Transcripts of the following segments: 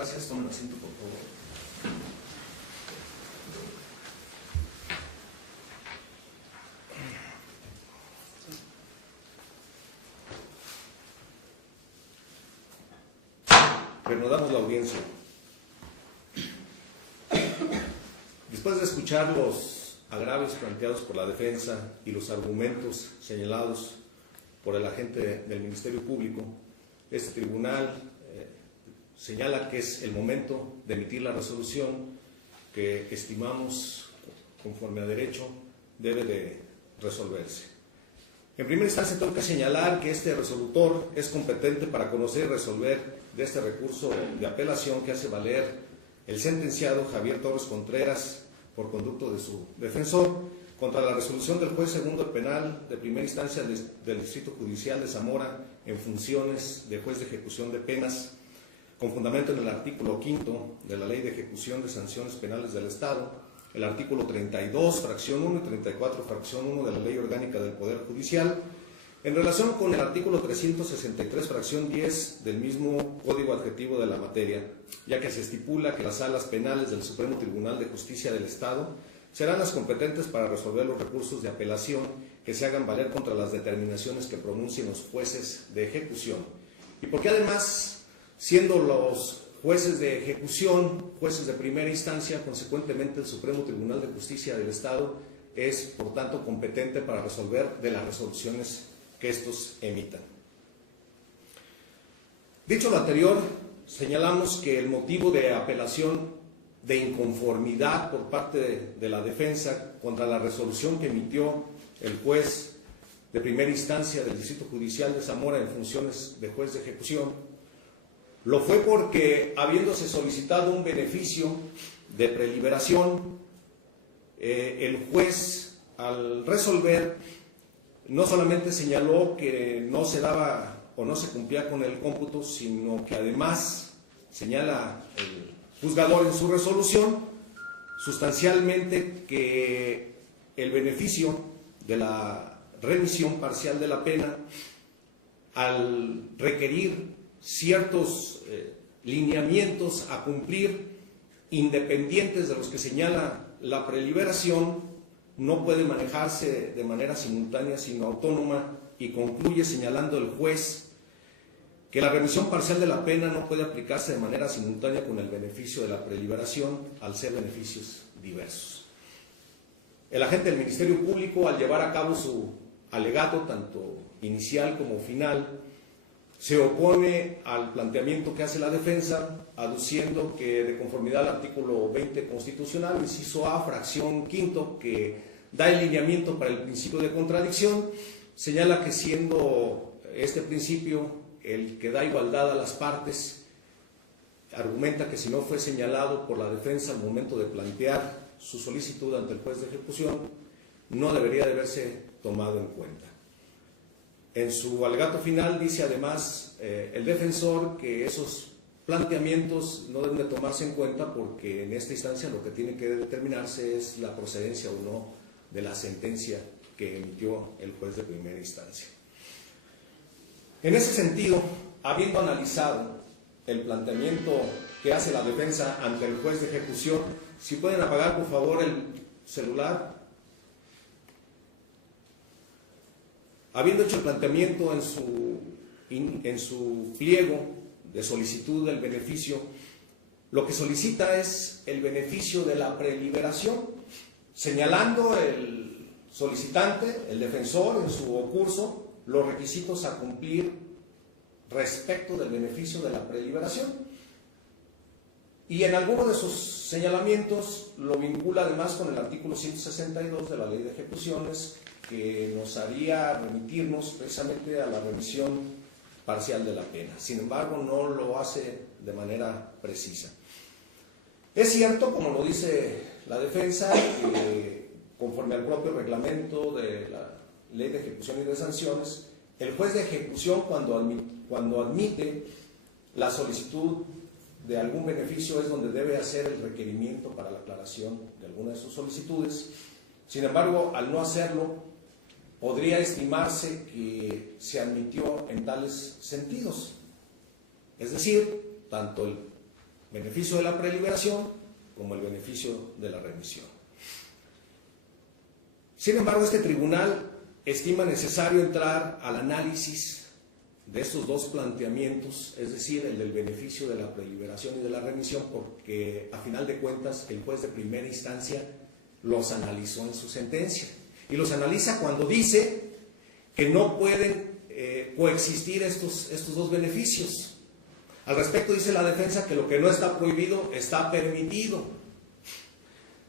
gracias. Tomen asiento, por favor. Reanudamos la audiencia. Después de escuchar los agravios planteados por la defensa y los argumentos señalados por el agente del Ministerio Público, este tribunal señala que es el momento de emitir la resolución que estimamos, conforme a derecho, debe de resolverse. En primera instancia, tengo que señalar que este resolutor es competente para conocer y resolver de este recurso de apelación que hace valer el sentenciado Javier Torres Contreras por conducto de su defensor contra la resolución del juez segundo penal de primera instancia del Distrito Judicial de Zamora en funciones de juez de ejecución de penas, con fundamento en el artículo 5 de la Ley de Ejecución de Sanciones Penales del Estado, el artículo 32, fracción 1 y 34, fracción 1 de la Ley Orgánica del Poder Judicial, en relación con el artículo 363, fracción 10 del mismo Código Adjetivo de la materia, ya que se estipula que las salas penales del Supremo Tribunal de Justicia del Estado serán las competentes para resolver los recursos de apelación que se hagan valer contra las determinaciones que pronuncien los jueces de ejecución. Y porque además, siendo los jueces de ejecución, jueces de primera instancia, consecuentemente el Supremo Tribunal de Justicia del Estado es, por tanto, competente para resolver de las resoluciones que estos emitan. Dicho lo anterior, señalamos que el motivo de apelación de inconformidad por parte de la defensa contra la resolución que emitió el juez de primera instancia del Distrito Judicial de Zamora en funciones de juez de ejecución, lo fue porque, habiéndose solicitado un beneficio de preliberación, el juez, al resolver, no solamente señaló que no se daba o no se cumplía con el cómputo, sino que además señala el juzgador en su resolución sustancialmente que el beneficio de la remisión parcial de la pena, al requerir ciertos lineamientos a cumplir independientes de los que señala la preliberación, no puede manejarse de manera simultánea sino autónoma, y concluye señalando el juez que la remisión parcial de la pena no puede aplicarse de manera simultánea con el beneficio de la preliberación al ser beneficios diversos. El agente del Ministerio Público, al llevar a cabo su alegato tanto inicial como final, se opone al planteamiento que hace la defensa, aduciendo que, de conformidad al artículo 20 constitucional, inciso A, fracción 5, que da el lineamiento para el principio de contradicción, señala que, siendo este principio el que da igualdad a las partes, argumenta que si no fue señalado por la defensa al momento de plantear su solicitud ante el juez de ejecución, no debería de haberse tomado en cuenta. En su alegato final dice además el defensor que esos planteamientos no deben de tomarse en cuenta porque en esta instancia lo que tiene que determinarse es la procedencia o no de la sentencia que emitió el juez de primera instancia. En ese sentido, habiendo analizado el planteamiento que hace la defensa ante el juez de ejecución, si pueden apagar por favor el celular. Habiendo hecho el planteamiento en su pliego de solicitud del beneficio, lo que solicita es el beneficio de la preliberación, señalando el solicitante, el defensor, en su ocurso, los requisitos a cumplir respecto del beneficio de la preliberación. Y en alguno de sus señalamientos lo vincula además con el artículo 162 de la Ley de Ejecuciones, que nos haría remitirnos precisamente a la remisión parcial de la pena. Sin embargo, no lo hace de manera precisa. Es cierto, como lo dice la defensa, que conforme al propio reglamento de la Ley de Ejecución y de Sanciones, el juez de ejecución, cuando admite la solicitud de algún beneficio, es donde debe hacer el requerimiento para la aclaración de alguna de sus solicitudes. Sin embargo, al no hacerlo, podría estimarse que se admitió en tales sentidos. Es decir, tanto el beneficio de la preliberación como el beneficio de la remisión. Sin embargo, este tribunal estima necesario entrar al análisis de estos dos planteamientos, es decir, el del beneficio de la preliberación y de la remisión, porque a final de cuentas el juez de primera instancia los analizó en su sentencia. Y los analiza cuando dice que no pueden coexistir estos dos beneficios. Al respecto dice la defensa que lo que no está prohibido está permitido.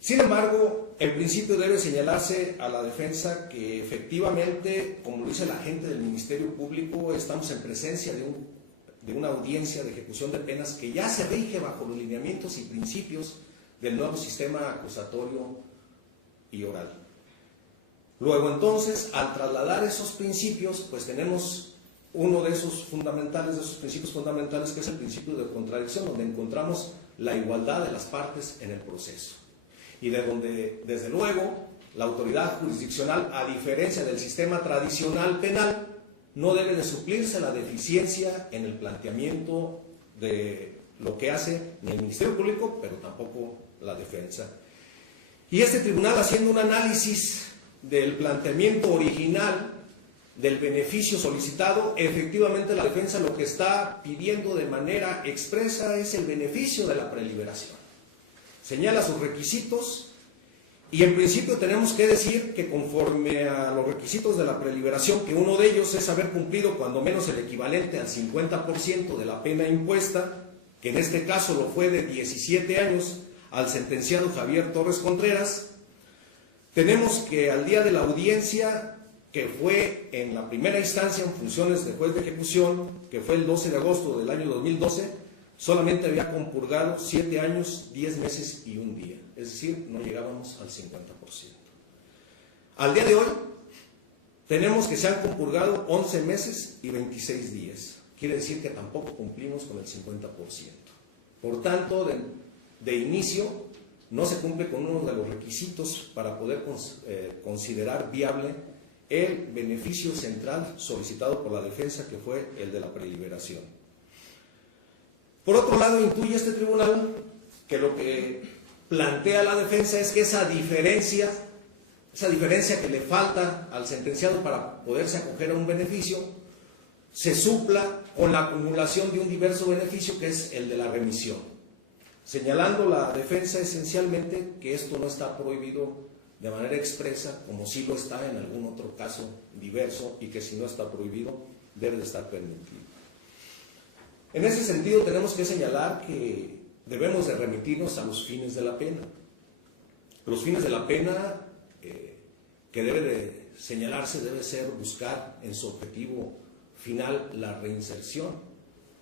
Sin embargo, en principio debe señalarse a la defensa que efectivamente, como lo dice la agente del Ministerio Público, estamos en presencia de una audiencia de ejecución de penas que ya se rige bajo los lineamientos y principios del nuevo sistema acusatorio y oral. Luego entonces, al trasladar esos principios, pues tenemos uno de esos principios fundamentales, que es el principio de contradicción, donde encontramos la igualdad de las partes en el proceso. Y de donde, desde luego, la autoridad jurisdiccional, a diferencia del sistema tradicional penal, no debe de suplirse la deficiencia en el planteamiento de lo que hace ni el Ministerio Público, pero tampoco la defensa. Y este tribunal, haciendo un análisis del planteamiento original del beneficio solicitado, efectivamente la defensa lo que está pidiendo de manera expresa es el beneficio de la preliberación. Señala sus requisitos y en principio tenemos que decir que conforme a los requisitos de la preliberación, que uno de ellos es haber cumplido cuando menos el equivalente al 50% de la pena impuesta, que en este caso lo fue de 17 años al sentenciado Javier Torres Contreras. Tenemos que al día de la audiencia, que fue en la primera instancia en funciones de juez de ejecución, que fue el 12 de agosto del año 2012, solamente había compurgado 7 años, 10 meses y 1 día. Es decir, no llegábamos al 50%. Al día de hoy, tenemos que se han compurgado 11 meses y 26 días. Quiere decir que tampoco cumplimos con el 50%. Por tanto, de inicio, no se cumple con uno de los requisitos para poder considerar viable el beneficio central solicitado por la defensa, que fue el de la preliberación. Por otro lado, intuye este tribunal que lo que plantea la defensa es que esa diferencia que le falta al sentenciado para poderse acoger a un beneficio, se supla con la acumulación de un diverso beneficio, que es el de la remisión, señalando la defensa esencialmente que esto no está prohibido de manera expresa, como sí lo está en algún otro caso diverso, y que si no está prohibido, debe de estar permitido. En ese sentido, tenemos que señalar que debemos de remitirnos a los fines de la pena. Los fines de la pena que debe de señalarse debe ser buscar en su objetivo final la reinserción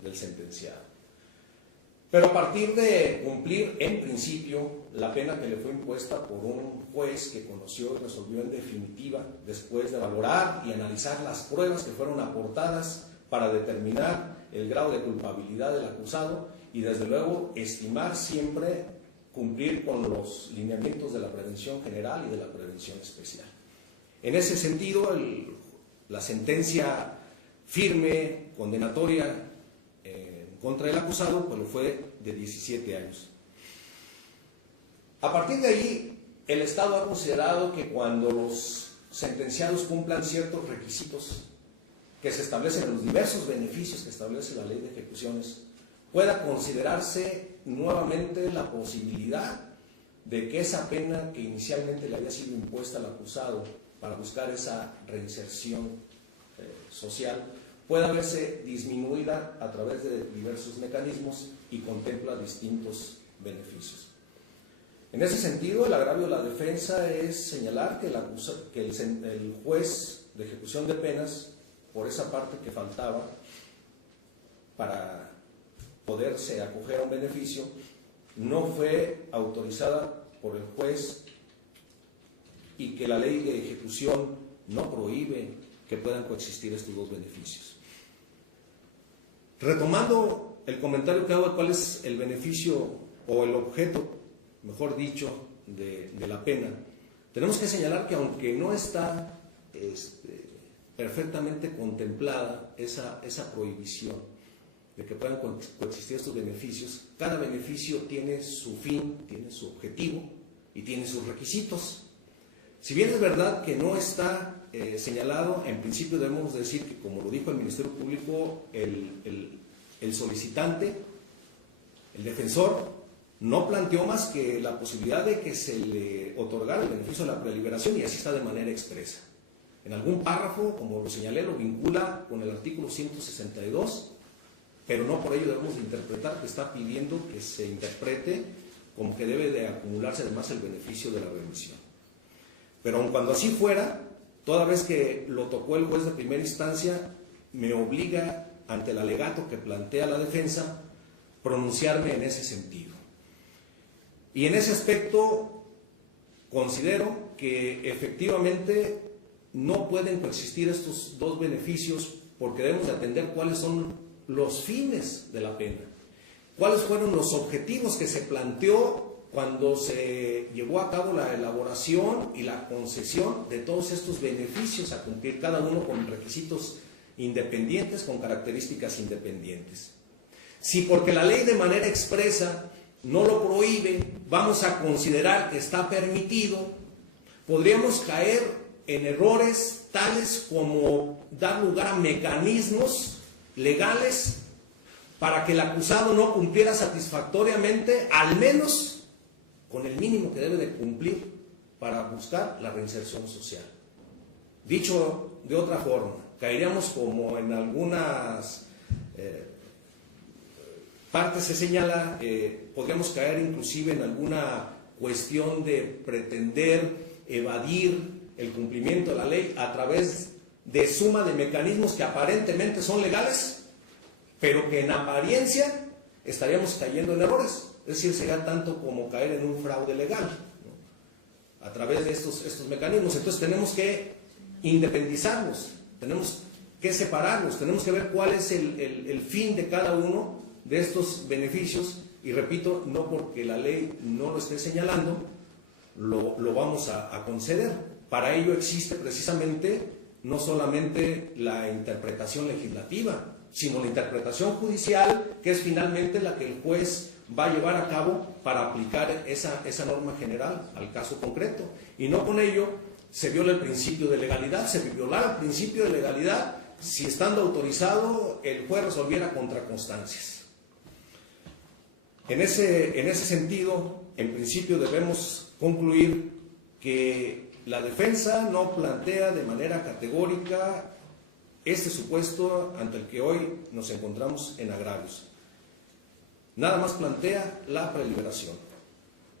del sentenciado. Pero a partir de cumplir en principio la pena que le fue impuesta por un juez que conoció y resolvió en definitiva, después de valorar y analizar las pruebas que fueron aportadas para determinar el grado de culpabilidad del acusado y desde luego estimar siempre cumplir con los lineamientos de la prevención general y de la prevención especial. En ese sentido, la sentencia firme, condenatoria, contra el acusado, pues lo fue de 17 años. A partir de ahí, el Estado ha considerado que cuando los sentenciados cumplan ciertos requisitos que se establecen en los diversos beneficios que establece la ley de ejecuciones, pueda considerarse nuevamente la posibilidad de que esa pena que inicialmente le había sido impuesta al acusado para buscar esa reinserción social pueda verse disminuida a través de diversos mecanismos y contempla distintos beneficios. En ese sentido, el agravio de la defensa es señalar que el juez de ejecución de penas, por esa parte que faltaba para poderse acoger a un beneficio, no fue autorizada por el juez y que la ley de ejecución no prohíbe que puedan coexistir estos dos beneficios. Retomando el comentario que hago de cuál es el beneficio o el objeto, mejor dicho, de la pena, tenemos que señalar que aunque no está perfectamente contemplada esa prohibición de que puedan coexistir estos beneficios. Cada beneficio tiene su fin, tiene su objetivo y tiene sus requisitos. Si bien es verdad que no está señalado, en principio debemos decir que, como lo dijo el Ministerio Público, el solicitante, el defensor, no planteó más que la posibilidad de que se le otorgara el beneficio de la preliberación, y así está de manera expresa. En algún párrafo, como lo señalé, lo vincula con el artículo 162, pero no por ello debemos de interpretar que está pidiendo que se interprete como que debe de acumularse además el beneficio de la remisión. Pero aun cuando así fuera, toda vez que lo tocó el juez de primera instancia, me obliga, ante el alegato que plantea la defensa, pronunciarme en ese sentido. Y en ese aspecto considero que efectivamente no pueden coexistir estos dos beneficios, porque debemos de atender cuáles son los fines de la pena, cuáles fueron los objetivos que se planteó cuando se llevó a cabo la elaboración y la concesión de todos estos beneficios a cumplir, cada uno con requisitos independientes, con características independientes. Si porque la ley de manera expresa no lo prohíbe, vamos a considerar que está permitido, podríamos caer en errores tales como dar lugar a mecanismos legales para que el acusado no cumpliera satisfactoriamente, al menos con el mínimo que debe de cumplir para buscar la reinserción social. Dicho de otra forma, caeríamos, como en algunas partes se señala, podríamos caer inclusive en alguna cuestión de pretender evadir el cumplimiento de la ley a través de suma de mecanismos que aparentemente son legales, pero que en apariencia estaríamos cayendo en errores. Es decir, sería tanto como caer en un fraude legal, ¿no?, a través de estos mecanismos. Entonces tenemos que independizarlos, tenemos que separarlos, tenemos que ver cuál es el fin de cada uno de estos beneficios, y repito, no porque la ley no lo esté señalando, lo vamos a conceder. Para ello existe precisamente no solamente la interpretación legislativa, sino la interpretación judicial, que es finalmente la que el juez va a llevar a cabo para aplicar esa norma general al caso concreto. Y no con ello se viola el principio de legalidad. Se violara el principio de legalidad si, estando autorizado, el juez resolviera contra constancias. En ese sentido, en principio debemos concluir que la defensa no plantea de manera categórica este supuesto ante el que hoy nos encontramos en agravios. Nada más plantea la preliberación.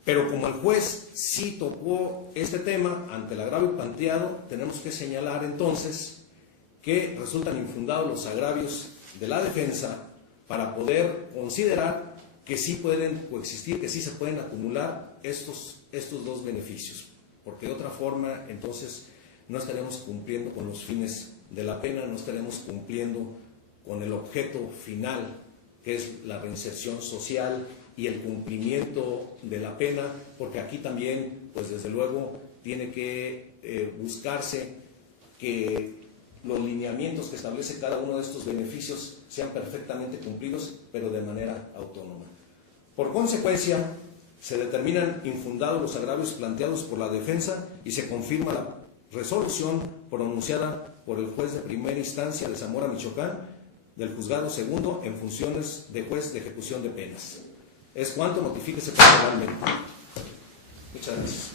Pero como el juez sí tocó este tema ante el agravio planteado, tenemos que señalar entonces que resultan infundados los agravios de la defensa para poder considerar que sí pueden coexistir, que sí se pueden acumular estos dos beneficios, porque de otra forma entonces no estaremos cumpliendo con los fines de la pena, no estaremos cumpliendo con el objeto final, que es la reinserción social y el cumplimiento de la pena, porque aquí también, pues desde luego, tiene que buscarse que los lineamientos que establece cada uno de estos beneficios sean perfectamente cumplidos, pero de manera autónoma. Por consecuencia, se determinan infundados los agravios planteados por la defensa y se confirma la resolución pronunciada por el juez de primera instancia de Zamora, Michoacán, del juzgado segundo en funciones de juez de ejecución de penas. Es cuanto, notifíquese personalmente. Muchas gracias.